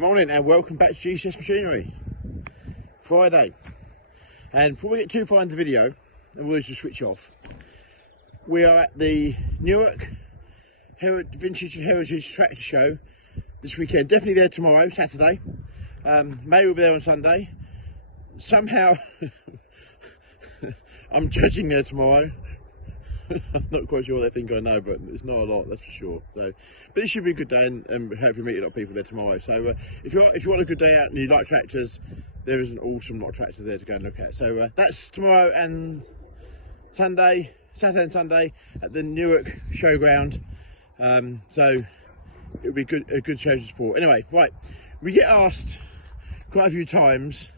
Good morning and welcome back to GCS Machinery. Friday. And before we get too far into the video, and we'll just switch off, we are at the Newark Vintage and Heritage Tractor Show this weekend. Definitely there tomorrow, Saturday. May will be there on Sunday. Somehow, I'm judging there tomorrow. I'm not quite sure what they think I know, but it's not a lot, that's for sure. So, but it should be a good day, and hopefully meet a lot of people there tomorrow. So, if you want a good day out and you like tractors, there is an awesome lot of tractors there to go and look at. So that's tomorrow and Saturday and Sunday at the Newark Showground. So it'll be a good show to support. Anyway, right, we get asked quite a few times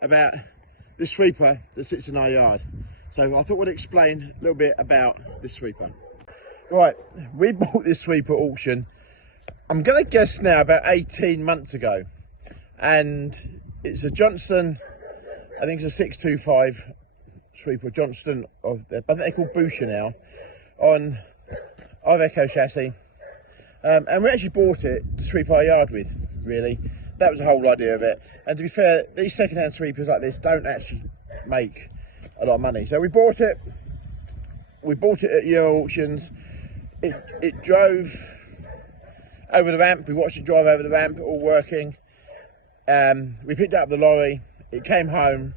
about this sweeper that sits in our yard. So I thought we'd explain a little bit about this sweeper. Right, we bought this sweeper at auction, I'm going to guess now about 18 months ago. And it's a Johnston, I think it's a 625 sweeper, Johnston, I think they're called Busher now, on Iveco chassis. And we actually bought it to sweep our yard with, really. That was the whole idea of it. And to be fair, these second-hand sweepers like this don't actually make a lot of money. So we bought it at Euro auctions. It drove over the ramp. We watched it drive over the ramp, all working. We picked it up the lorry, it came home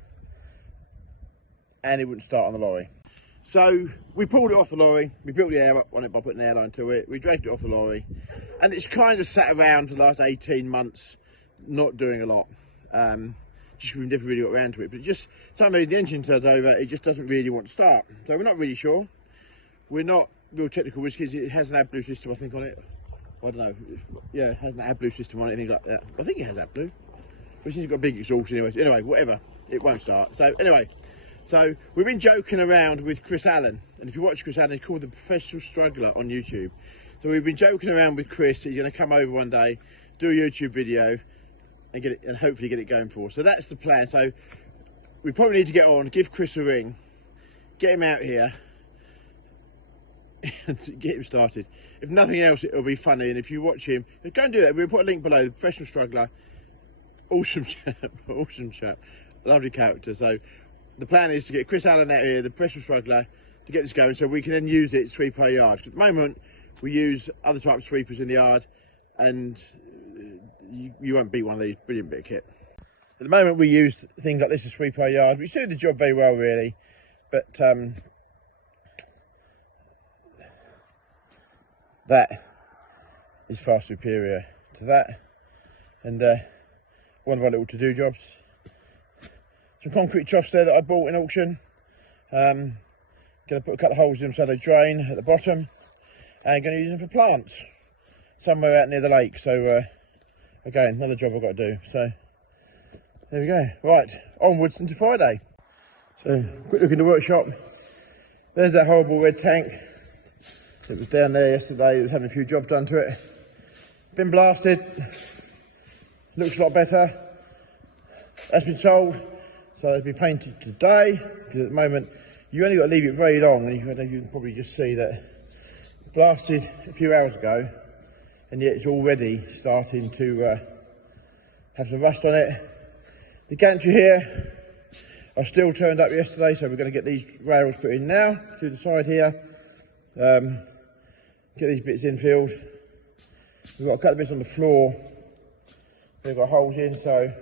and it wouldn't start on the lorry. So we pulled it off the lorry, we built the air up on it by putting an airline to it, we dragged it off the lorry, and it's kind of sat around for the last 18 months not doing a lot. Just we never really got around to it, but just somehow the engine turns over, it just doesn't really want to start. So we're not really sure. We're not real technical whiskies. It has an AdBlue system, I think, on it. I don't know. Yeah, it has an AdBlue system on it, things like that. I think it has AdBlue. Which means it's got a big exhaust anyway. Anyway, whatever. It won't start. So anyway, so we've been joking around with Chris Allen, and if you watch Chris Allen, he's called the Professional Struggler on YouTube. So we've been joking around with Chris. He's going to come over one day, do a YouTube video, and get it, and hopefully get it going for us. So that's the plan. So we probably need to get on, give Chris a ring, get him out here, and get him started. If nothing else, it'll be funny. And if you watch him, go and do that. We'll put a link below. The Professional Struggler, awesome chap, lovely character. So the plan is to get Chris Allen out here, the Professional Struggler, to get this going, so we can then use it to sweep our yard. At the moment, we use other types of sweepers in the yard, and you won't beat one of these. Brilliant bit of kit. At the moment we use things like this to sweep our yard, which do the job very well really, but that is far superior to that. And one of our little to-do jobs, some concrete troughs there that I bought in auction. Going to put a couple of holes in them so they drain at the bottom, and going to use them for plants somewhere out near the lake. So again, another job I've got to do. So there we go. Right, onwards into Friday. So quick look in the workshop. There's that horrible red tank. It was down there yesterday. It was having a few jobs done to it. Been blasted. Looks a lot better. That's been sold. So it's been painted today, because at the moment you only got to leave it very long, and you can probably just see that blasted a few hours ago, and yet it's already starting to have some rust on it. The gantry here are still turned up yesterday, so we're going to get these rails put in now through the side here. Get these bits infilled. We've got a couple of bits on the floor. They've got holes in, so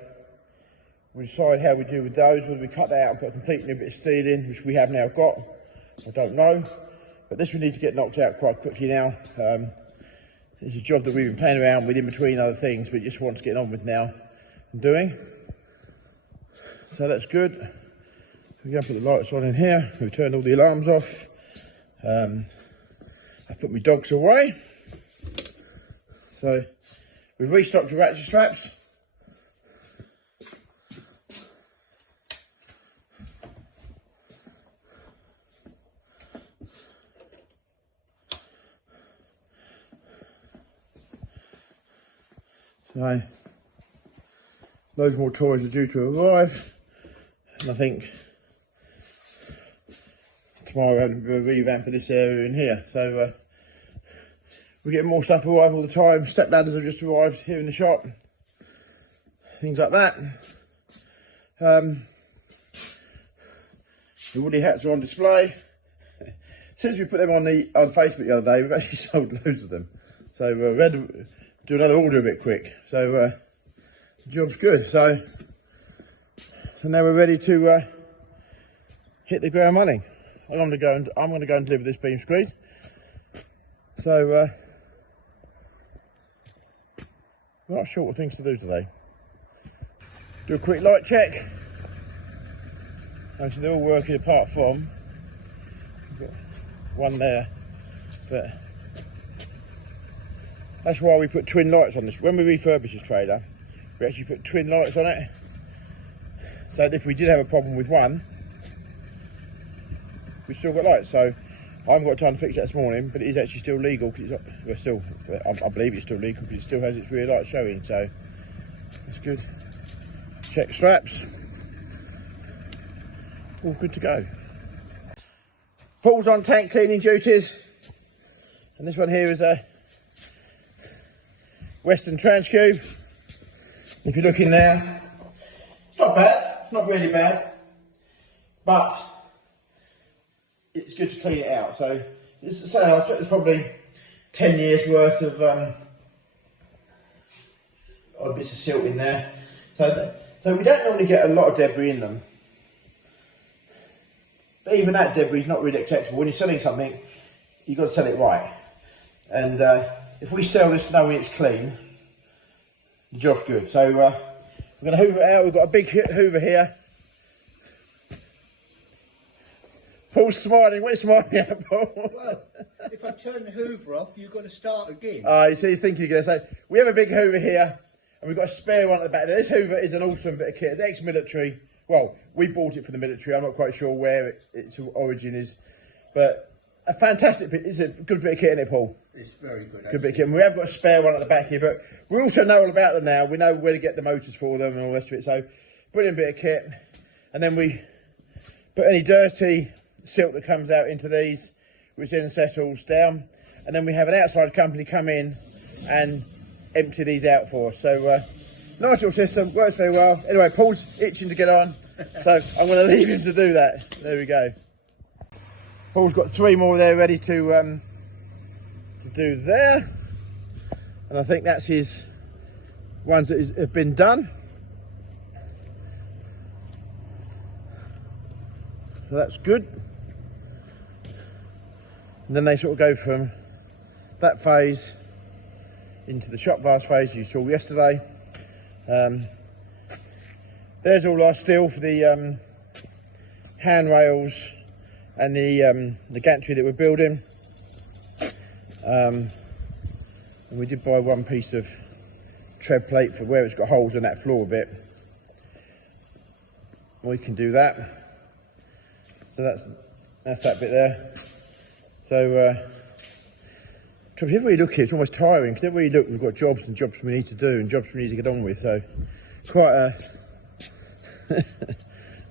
we'll decide how we do with those. Whether we cut that out and put a complete new bit of steel in, which we have now got, I don't know. But this one needs to get knocked out quite quickly now. It's a job that we've been playing around with in between other things, but just want to get on with now and doing. So that's good. We're going to put the lights on in here. We've turned all the alarms off. I've put my dogs away. So we've restocked the ratchet straps. So loads more toys are due to arrive, and I think tomorrow we'll revamp this area in here. So we're getting more stuff arrive all the time. Step ladders have just arrived here in the shop. things like that. The woolly hats are on display. Since we put them on Facebook the other day, we've actually sold loads of them. So we had to do another order a bit quick. So the job's good. So now we're ready to hit the ground running. I'm going to go and deliver this beam screed. So not short of things to do today. Do a quick light check. Actually, they're all working apart from. We've got one there, but that's why we put twin lights on this. When we refurbish this trailer, we actually put twin lights on it, so that if we did have a problem with one, we still got lights. So I haven't got time to fix that this morning, but it is actually still legal because I believe it's still legal because it still has its rear light showing. So that's good. Check straps. All good to go. Paul's on tank cleaning duties, and this one here is a Western Transcube. If you look in there, it's not bad, it's not really bad, but it's good to clean it out. So I expect there's probably 10 years worth of odd bits of silt in there. So we don't normally get a lot of debris in them. But even that debris is not really acceptable. When you're selling something, you've got to sell it right. And if we sell this knowing it's clean, the job's good. So we're going to hoover it out. We've got a big hoover here. Paul's smiling. What are you smiling at, Paul? Well, if I turn the hoover off, you've got to start again. You see, he's thinking you're going to say, we have a big hoover here, and we've got a spare one at the back. Now, this hoover is an awesome bit of kit. It's ex-military. Well, we bought it from the military. I'm not quite sure where its origin is, but a fantastic bit. It's a good bit of kit, isn't it, Paul? It's very good. Good bit of kit. And we have got a spare one at the back here, but we also know all about them now. We know where to get the motors for them and all the rest of it. So, brilliant bit of kit. And then we put any dirty silt that comes out into these, which then settles down. And then we have an outside company come in and empty these out for us. So, nice little system, works very well. Anyway, Paul's itching to get on, so I'm going to leave him to do that. There we go. Paul's got 3 more there ready to do there, and I think that's his ones that have been done. So that's good. And then they sort of go from that phase into the shot glass phase you saw yesterday. There's all our steel for the handrails and the gantry that we're building. And we did buy one piece of tread plate for where it's got holes in that floor bit. We can do that. So that's that bit there. So everywhere you look here, it's almost tiring, because everywhere you look, we've got jobs and jobs we need to do and jobs we need to get on with. So quite a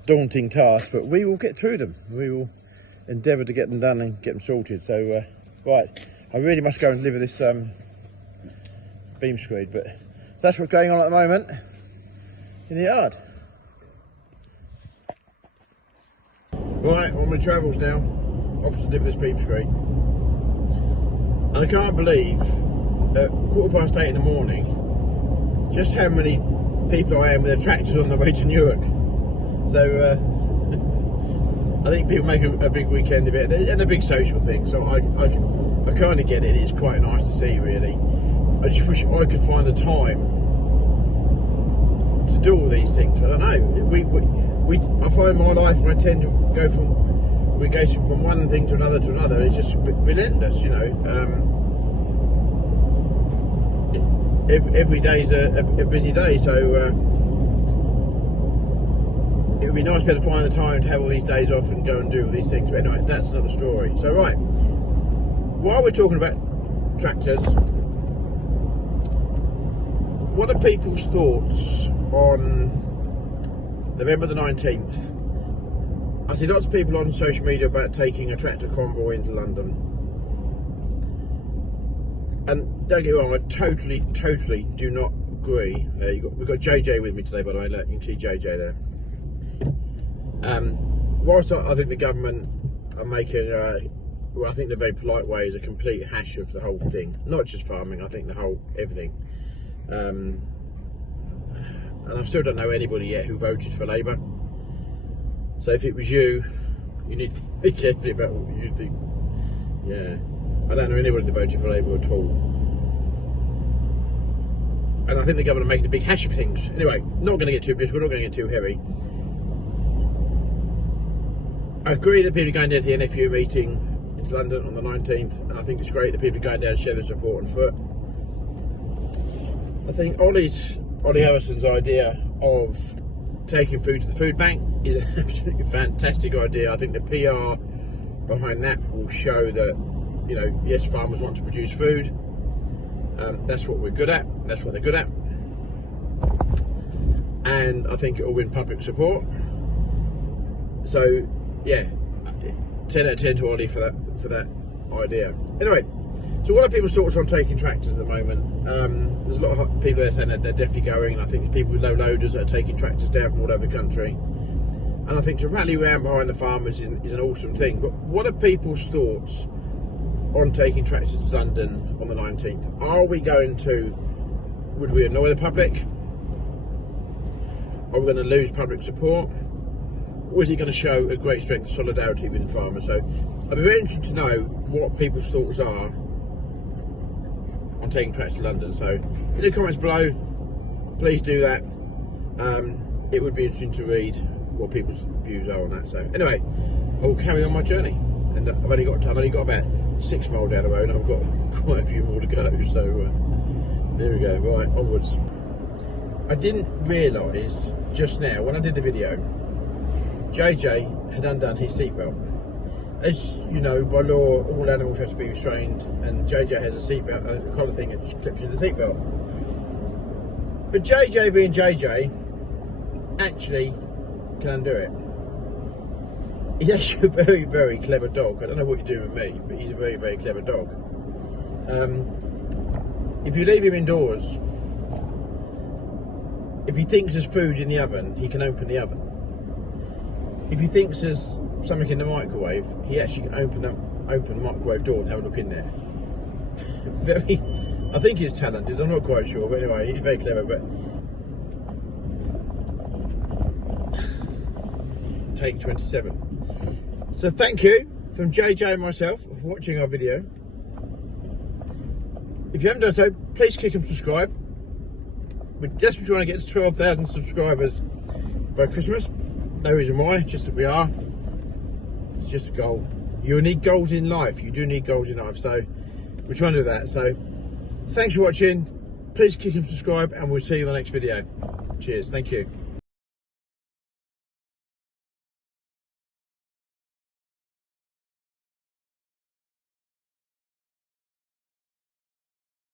daunting task, but we will get through them. We will endeavour to get them done and get them sorted. So right, I really must go and deliver this beam screed, but so that's what's going on at the moment in the yard. Right, on my travels now, off to deliver this beam screed. And I can't believe at 8:15 in the morning just how many people I am with their tractors on the way to Newark. So I think people make a big weekend of it and a big social thing. So I kind of get it. It's quite nice to see, really. I just wish I could find the time to do all these things. I don't know. I find my life, I tend to go from one thing to another. It's just relentless, you know. Every day's a busy day, so it would be nice to be able to find the time to have all these days off and go and do all these things. But anyway, that's another story. So right, while we're talking about tractors, what are people's thoughts on November the 19th? I see lots of people on social media about taking a tractor convoy into London. And don't get me wrong, I totally do not agree. We've got JJ with me today, by the way. Look, you can see JJ there. Whilst I think the government are making, well, I think the very polite way is a complete hash of the whole thing. Not just farming, I think the whole everything. And I still don't know anybody yet who voted for Labour. So if it was you, you need to be careful about what you think. Yeah, I don't know anybody that voted for Labour at all. And I think the government are making a big hash of things. Anyway, not going to get too busy, we're not going to get too hairy. I agree that people are going down to the NFU meeting in London on the 19th, and I think it's great that people are going down to share their support on foot. I think Ollie Harrison's idea of taking food to the food bank is an absolutely fantastic idea. I think the PR behind that will show that, you know, yes, farmers want to produce food. That's what we're good at. That's what they're good at. And I think it will win public support. So, yeah, 10 out of 10 to Ollie for that idea. Anyway, so what are people's thoughts on taking tractors at the moment? There's a lot of people there saying that they're definitely going, and I think there's people with low loaders that are taking tractors down from all over the country. And I think to rally around behind the farmers is an awesome thing. But what are people's thoughts on taking tractors to London on the 19th? Are we going to, would we annoy the public? Are we going to lose public support? Or is it going to show a great strength of solidarity within farmers? So I'd be very interested to know what people's thoughts are on taking tractors to London. So in the comments below, please do that. It would be interesting to read what people's views are on that. So anyway, I'll carry on my journey, and I've only got about 6 miles down the road, and I've got quite a few more to go. So there we go. Right, onwards. I didn't realise just now when I did the video, JJ had undone his seatbelt. As you know, by law, all animals have to be restrained, and JJ has a seatbelt, a collar thing that clips into the seatbelt. But JJ, being JJ, actually can undo it. He's actually a very, very clever dog. I don't know what you're doing with me, but he's a very, very clever dog. If you leave him indoors, if he thinks there's food in the oven, he can open the oven. If he thinks there's something in the microwave, he actually can open the microwave door and have a look in there. I think he's talented, I'm not quite sure, but anyway, he's very clever. But take 27. So thank you from JJ and myself for watching our video. If you haven't done so, please click and subscribe. We're desperately trying to get to 12,000 subscribers by Christmas. No reason why, just that we are. It's just a goal. You need goals in life. You do need goals in life. So we're trying to do that. So thanks for watching. Please click and subscribe, and we'll see you in the next video. Cheers. Thank you.